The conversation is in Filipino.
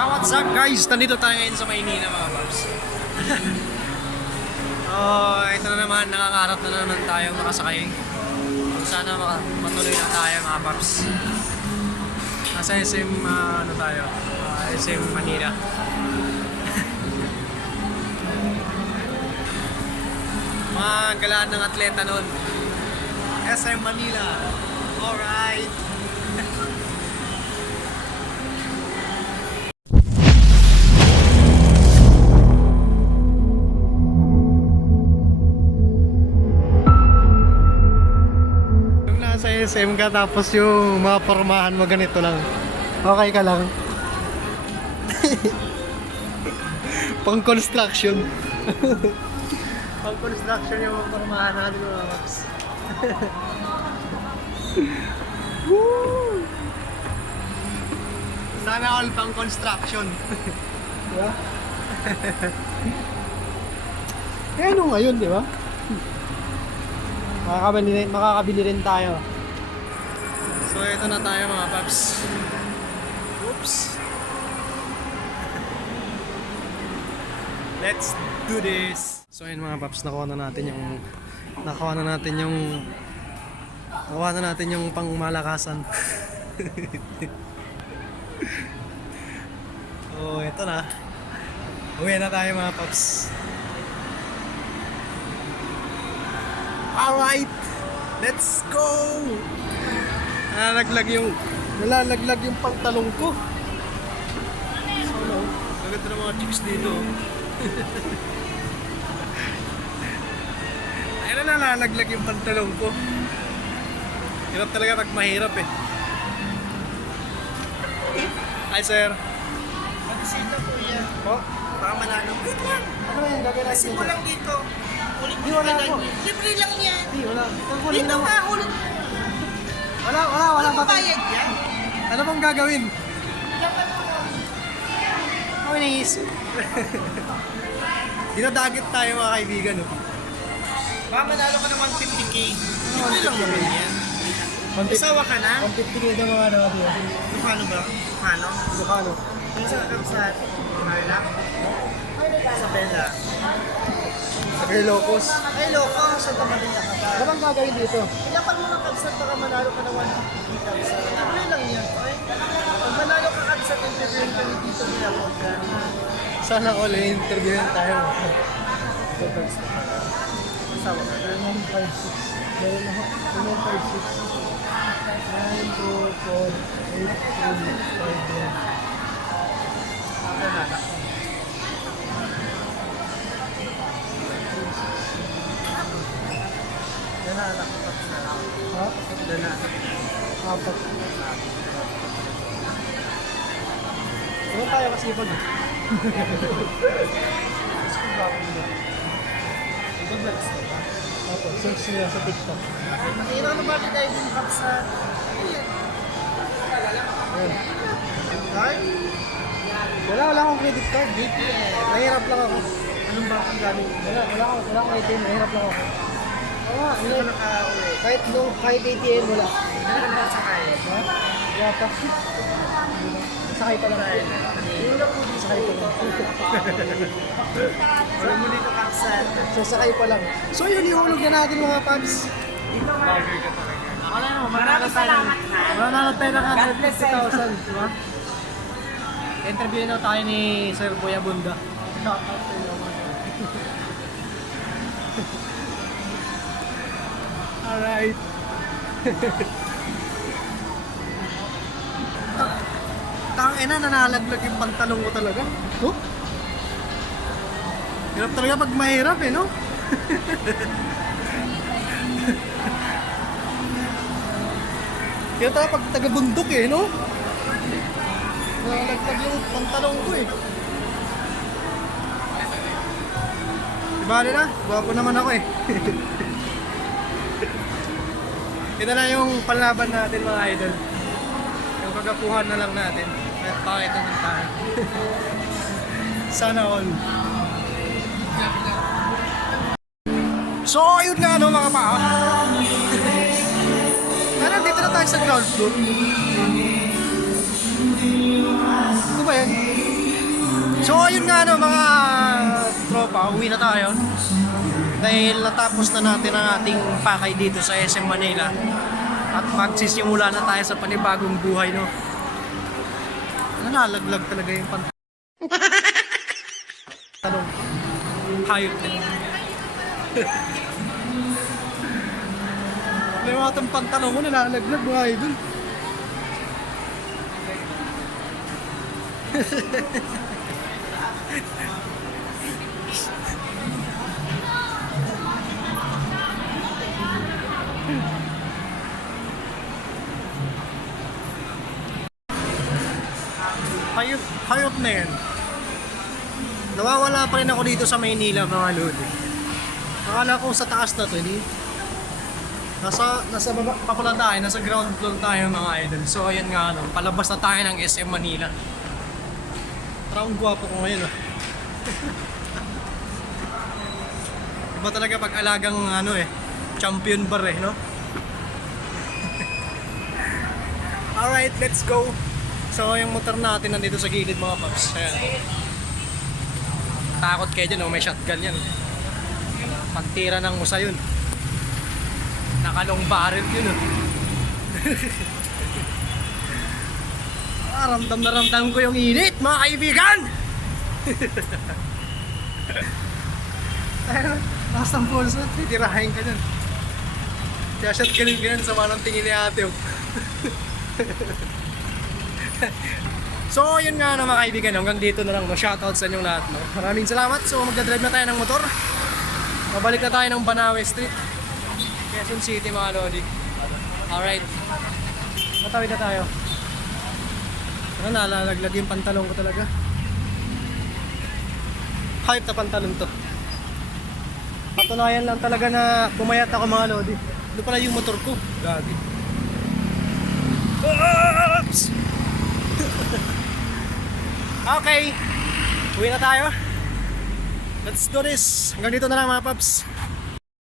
Yeah, what's up guys? Nandito tayo ngayon sa Maynila mga paps. oh, ito na naman, nangangarap na naman tayo makasakay. Sana maka- matuloy na tayo mga paps. Nasa SM, ah, ano tayo? Ah, SM Manila. Mga galaan ng atleta noon. SM Manila. Alright. SM ka tapos yung mga pormahan mo ganito lang. Okay ka lang. Pang construction. Pang construction yung mga pormahan natin mga maps. Sana all pang construction. diba? eh ano ngayon, di ba? Makakabili makakabili rin tayo. Ito na tayo mga paps. Oops. Let's do this. So ayun mga paps, nakuha na natin yung nakuha na natin yung nakuha na natin yung pangmalakasan. so ito na. Uwi na tayo mga paps. Alright! Let's go! Nalalaglag yung nalalaglag yung pantalong ko. So, no, Gaganda ng mga chicks dito. Ayun na nalalaglag yung pantalong ko. Hirap talaga pag mahirap eh. Hi sir. Mag-isita po yan. Po? Baka manalo. Wait lang. Ano ba yung gagawin Kasi mo lang dito. Ulit mo po. Libre lang yan. Hindi, wala. Dito nga, ulit. Wala, wala, wala. Ano bayad yan? Ano bang gagawin? Ako iniisip. Dinadagit tayo mga kaibigan. Oh. Baka manalo ka ng 150k. Libre lang naman yan. Isawa ka na? 150 na mga ano. ba? Paano ba? Paano? Ilocano. Kung sa sa Carla? Isabela. Sa Ilocos. Ay, loko. Sa Tamadilla ka ba? Ano bang gagawin dito? Ilapan mo ng kabsat baka manalo ka ng 150k. Libre lang yan. Okay? Pag manalo ka kabsat, interviewin ka ni Tito Mirapol ka. Sana all interviewin tayo. Isawa ka na. 156. Meron ako. 156. 9, 2, 4, 8, 3, 5, 1. Ano tayo kasi pag... Ba? Apo, search nila sa TikTok. Mahirap na bakit tayo kabsat? Ano yan? Ayan. Card? Wala, wala akong credit card. BPL. Mahirap lang ako. Anong ba ang gamit? Wala, wala akong, wala akong ATM. Mahirap lang ako. Oo nakauwi. kahit nung, kahit ATM wala. Hindi ka nakasakay. Ha? Pa. Sakay pa lang. Sakay pa lang. Wala mo dito kapsat. Sasakay pa lang. So yun, ihulog na natin mga paps. Dito nga. Wala na, Maraming salamat na tayo ng God bless sa inyo. 150,000, di ba? Interview na tayo ni Sir Boya Bunda. Shout out to you. Alright. ina, nanalaglag yung pantalong ko talaga. Oh? Hirap talaga pag mahirap eh, no? Kaya tayo pag taga-bundok eh, no? Nalaglag yung pantalong ko eh. Di bali na, gwapo naman ako eh. Ito na yung panlaban natin mga idol. Yung kagapuhan na lang natin. At pakita naman tayo. Sana all. So, ayun nga no mga pa. Ano, dito na tayo sa ground floor. Ito ba yan? nga ano mga tropa, uwi na tayo. Dahil natapos na natin ang ating pakay dito sa SM Manila. At magsisimula na tayo sa panibagong buhay, no? Nalalaglag talaga yung pant... Tanong. Hayop din. May mga itong pantalong ko nalalaglag mga idol. Hayop, na yan. Nawawala pa rin ako dito sa Maynila mga lodi. Akala ko sa taas na to, hindi? Nasa, nasa baba pa pala tayo, nasa ground floor tayo mga idol. So ayan nga ano, palabas na tayo ng SM Manila. Parang ang gwapo ko ngayon ah. Iba talaga pag alagang ano eh, champion bar eh, no? Alright, let's go. So yung motor natin nandito sa gilid mga paps. Ayan. Takot kayo dyan, oh, may shotgun yan. Pagtira ng usa yun. Nakalong barrel yun. Oh. ah, ramdam na ramdam ko yung init, mga kaibigan! Last ang balls na, titirahin ka dyan. Kaya shot ganun ganun, sama ng tingin ni ate. So, yun nga na mga kaibigan, hanggang dito na lang. No? Shoutout sa inyong lahat. No? Maraming salamat. So, magdadrive na tayo ng motor. Mabalik na tayo ng Banawe Street. Quezon City, mga lodi. Alright. Matawid na tayo. Ano, nalalaglag yung pantalon ko talaga. Hype na pantalon to. Patunayan lang talaga na pumayat ako mga lodi. Ito pala yung motor ko. Gagi. Oops! Okay. Uwi na tayo. Let's do this. Hanggang dito na lang mga paps.